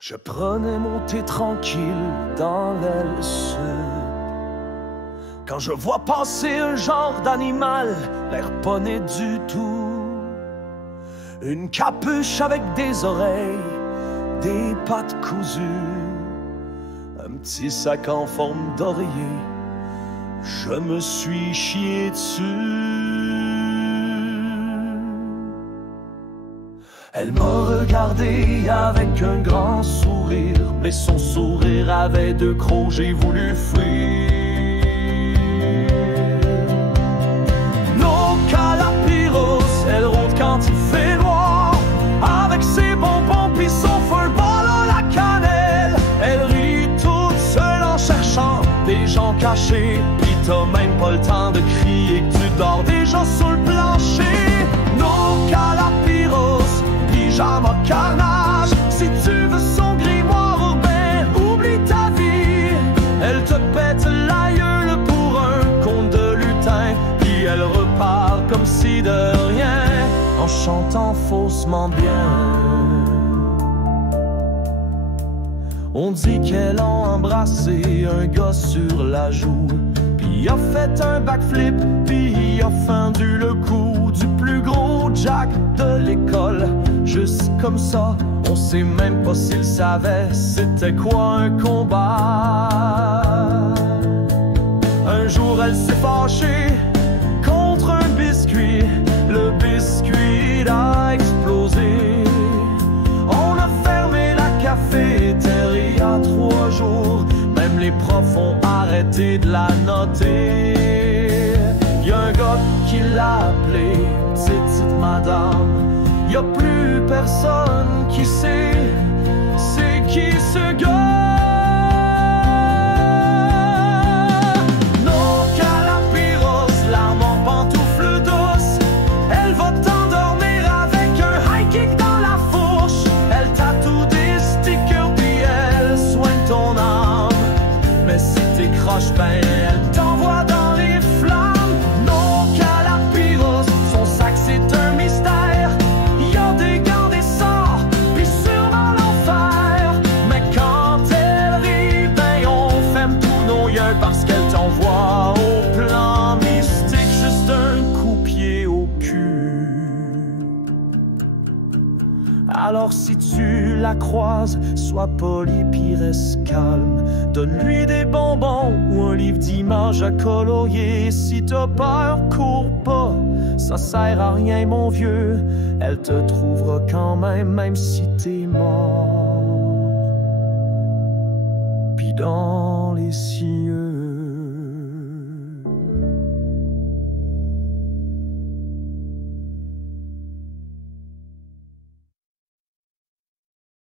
Je prenais mon thé tranquille dans l'aile sud, quand je vois passer un genre d'animal, l'air pas né du tout. Une capuche avec des oreilles, des pattes cousues, un petit sac en forme d'oreiller. Je me suis chié dessus. Elle m'a regardé avec un grand sourire, mais son sourire avait deux crocs, j'ai voulu fuir. Nos calapiros, elle rôde quand il fait noir, avec ses bonbons pis son furball à la cannelle. Elle rit toute seule en cherchant des gens cachés, pis t'as même pas le temps de crier que tu dors déjà sur le plancher. Nos calapiros, pyjama carnage, si tu veux son grimoire urbain, oublie ta vie. Elle te pète l'aïeul pour un conte de lutin, puis elle repart comme si de rien, en chantant faussement bien. On dit qu'elle a embrassé un gars sur la joue, puis a fait un backflip, puis a fendu le cou du plus gros jack de l'école. Juste comme ça, on sait même pas s'il savait c'était quoi un combat. Un jour elle s'est fâchée contre un biscuit, le biscuit a explosé. On a fermé la cafétéria 3 jours, même les profs ont arrêté de la noter. Y'a un gars qui l'a appelée petite madame, y'a plus personne qui sait c'est qui ce gars. Nos calapiros, larmes en pantoufles douces, elle va t'endormir avec un high kick dans la fourche. Elle tatoue des stickers puis elle soigne ton âme, mais si t'écroches ben elle t'envoie dans les flammes. Nos calapiros, son sac c'est un mystère, y'a des gants, des sorts, puis sûrement l'enfer. Mais quand elle rit, ben on ferme tous nos yeux parce qu'elle t'envoie au plan mystique juste un coup-pied au cul. Alors si tu la croises, sois poli pis reste calme. Donne-lui des bonbons ou un livre d'images à colorier. Si t'as peur, cours pas, ça sert à rien mon vieux. Elle te trouvera quand même, même si t'es mort. Puis dans les cieux